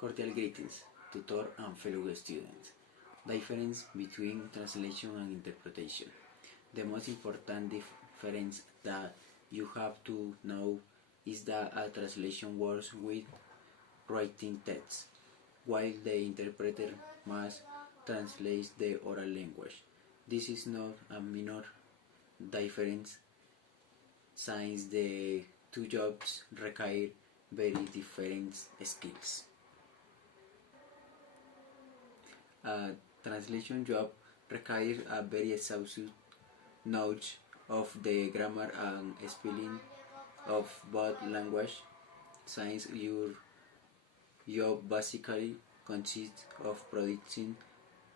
Cordial greetings, tutor and fellow students. Difference between translation and interpretation. The most important difference that you have to know is that a translation works with writing text, while the interpreter must translate the oral language. This is not a minor difference, since the two jobs require very different skills. A translation job requires a very exhaustive knowledge of the grammar and spelling of both language, since your job basically consists of producing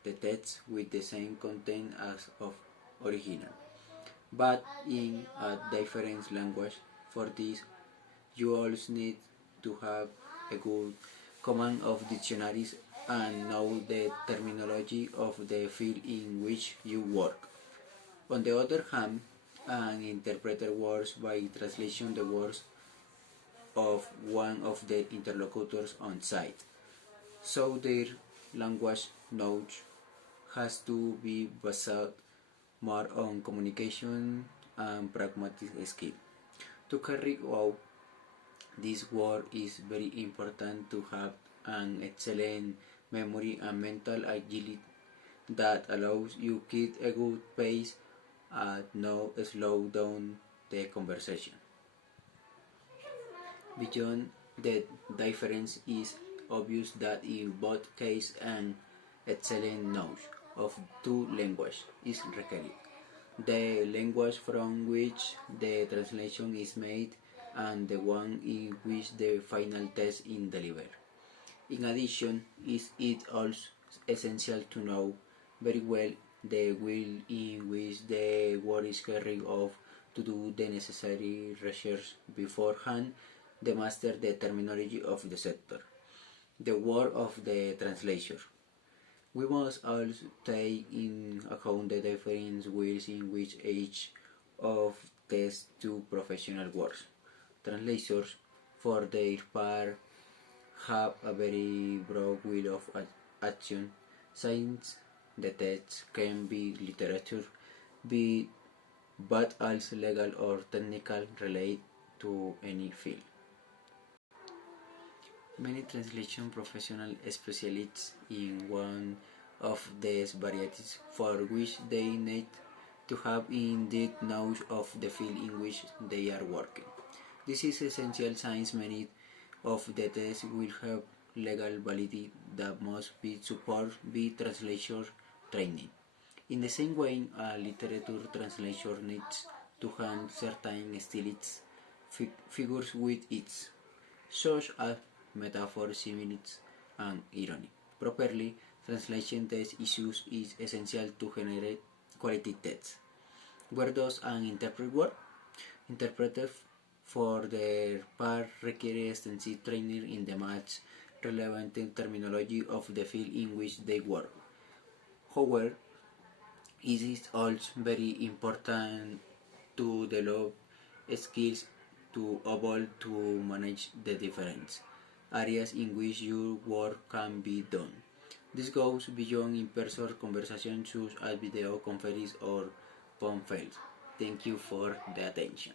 the text with the same content as of original, but in a different language. For this, you also need to have a good command of dictionaries and know the terminology of the field in which you work. On the other hand, an interpreter works by translating the words of one of the interlocutors on site, so their language knowledge has to be based more on communication and pragmatic skill. To carry out this work is very important to have an excellent memory and mental agility that allows you keep a good pace and not slow down the conversation. Beyond the difference, is obvious that in both cases an excellent knowledge of two languages is required: the language from which the translation is made and the one in which the final text is delivered. In addition, it is also essential to know very well the way in which the work is carried out, to do the necessary research beforehand, to master the terminology of the sector, the work of the translator. We must also take in account the different ways in which each of these two professional works. Translators, for their part, have a very broad wheel of action, since the text can be literature, but also legal or technical, related to any field. Many translation professionals specialize in one of these varieties, for which they need to have in-depth knowledge of the field in which they are working. This is essential, since many of the tests will have legal validity that must be supported by translator training. In the same way, a literature translator needs to handle certain stylistic figures with it, such as metaphors, similes, and irony. Properly translation test issues is essential to generate quality text. Where does an interpreter work? Interpreters, for their part, require extensive training in the much relevant terminology of the field in which they work. However, it is also very important to develop skills to able to manage the different areas in which your work can be done. This goes beyond in-person conversations such as video conferences or phone calls. Thank you for the attention.